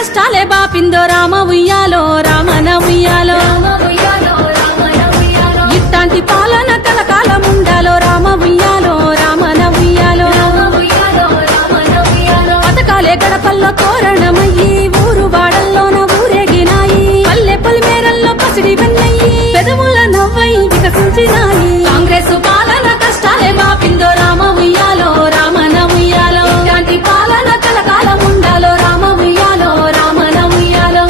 కష్టాలే బాపిందో రామ ఉయ్యాలో రామన ఉయ్యాలో ఇట్లాంటి పాలన కలకాలం ఉండాలో రామ ఉయ్యాలో రామన ఉయ్యాలో పథకాలే గడపల్లో తోరణమయ్యి ఊరు వాడల్లోన ఊరేగినాయి పల్లె పొలిమేరల్లో పసిడి వెన్నయ్యి పెదవుల నవ్వై వికసించినాయి కాంగ్రెస్ పాలన కష్టాలే బాపిందో రామ ఉయ్యాలో రామన ఉయ్యాలో ఇట్లాంటి పాలన కలకాలం ఉండాలో రామ ఉయ్యాలో రామన ఉయ్యాలో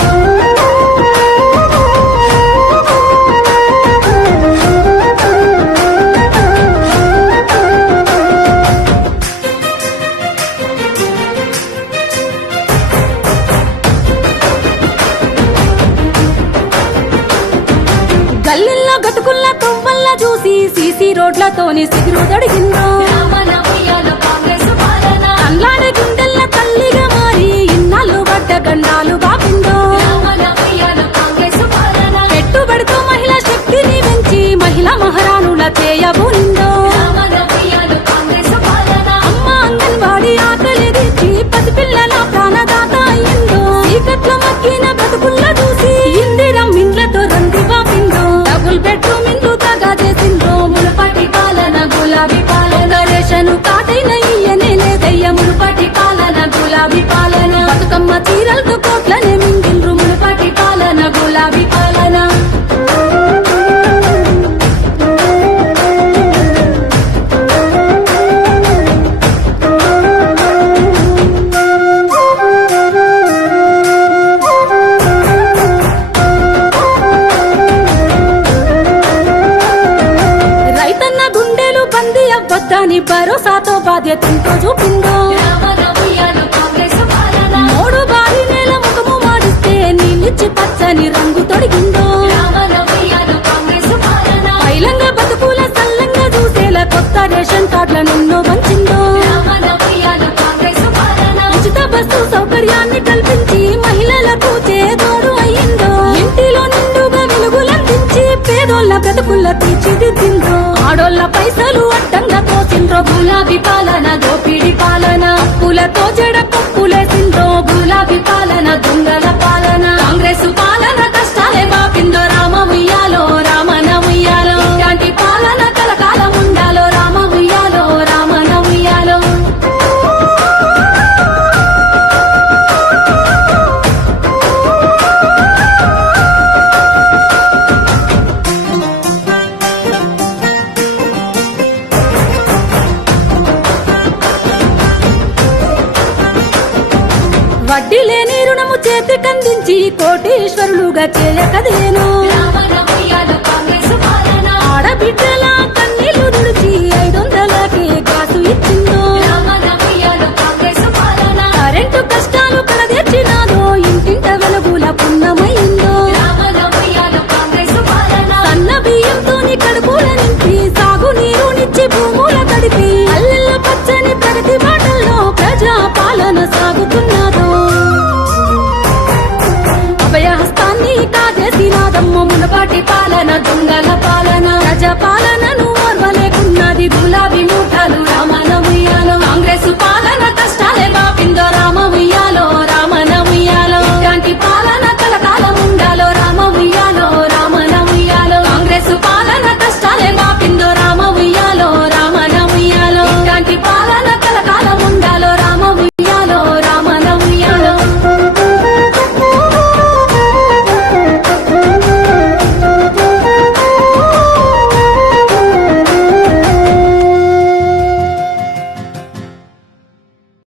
గల్లిల్లో గతుకుల్ల తొవ్వల్ల చూసి సీసీ రోడ్లతోని సిగురు తడిగిందో అల్లాడే గుండెల్ల తల్లిగా మారి ఇన్నాళ్ళు పడ్డ గండాలు బాపిందో పెట్టుబడితో మహిళా శక్తిని పెంచి మహిళా మహారాణుల చేయబోనిందో అమ్మ అంగన్వాడి ఆకలి తీర్చి పసిపిల్లల ప్రాణదాత అయ్యిందో చీకట్ల మగ్గిన బతుకుల్ల చూసి ఇందిరం ఇండ్లతో రంది బాపిందో డబుల్ బెడ్రూమ్ ఇండ్లు తగా చేసిందో మునుపటి పాలన గులాబీ పాలన రేషను కాటైన ఇయ్యనే లేదయ్య మునుపటి పాలన గులాబీ పాలన బతుకమ్మ చీరలతో కోట్లనే మింగిల్రు మునుపటి పాలన గులాబీ పాలన రైతన్న గుండెలు బందీ అవ్వద్దని భరోసాతో బాధ్యతంతో చూపిందో మూడు బారి నేల ముఖము మాడిస్తే నీళ్ళిచ్చి పచ్చని రంగు తొడిగిందో పైలంగా బతుకుల సల్లంగా చూసేలా కొత్త రేషన్ కార్డులనెన్నో పంచిందో ఉచిత బస్సు సౌకర్యాన్ని కల్పించి మహిళలకు చేదోడు అయ్యిందో ఇంటిలో నిండుగా వెలుగులందించి పేదోళ్ల బ్రతుకుల తీర్చిదిద్దిందో ఆడోళ్ల పైసలు అడ్డంగా తోసిండ్రో గులాబీ పాలన దోపిడి పాలన అప్పులతో జడ పప్పులేసిండ్రో గులాబీ పాలన దొంగల పాలన కాంగ్రెస్ పాలన కష్టాలే బాపిందో రామ ఉయ్యాలో రామన ఉయ్యాలో ఇలాంటి పాలన కలకాలం ఉండాలో రామ ఉయ్యాలో రామన ఉయ్యాలో వడ్డీ లేని రుణము చేతికందించి కోటీశ్వరులుగా చేయకదేను ఆడబిడ్డల కన్నీళ్లు నిలిచి 500కే గ్యాసు ఇచ్చిందో కరెంటు కష్టాలు కడదెచ్చినాదో ఇంటింట వెలుగుల పున్నమైందో సన్న బియ్యంతోని కడుపుల నింపి సాగునీరునిచ్చి భూముల తడిపి అల్లెల్ల పచ్చని ప్రగతి బాటల్లో ప్రజా పాలన సాగుతున్నదో అభయహస్తాన్ని కాజేసినాదమ్మ మునపాటి పాలన దొంగల పాలన ప్రజా పాలన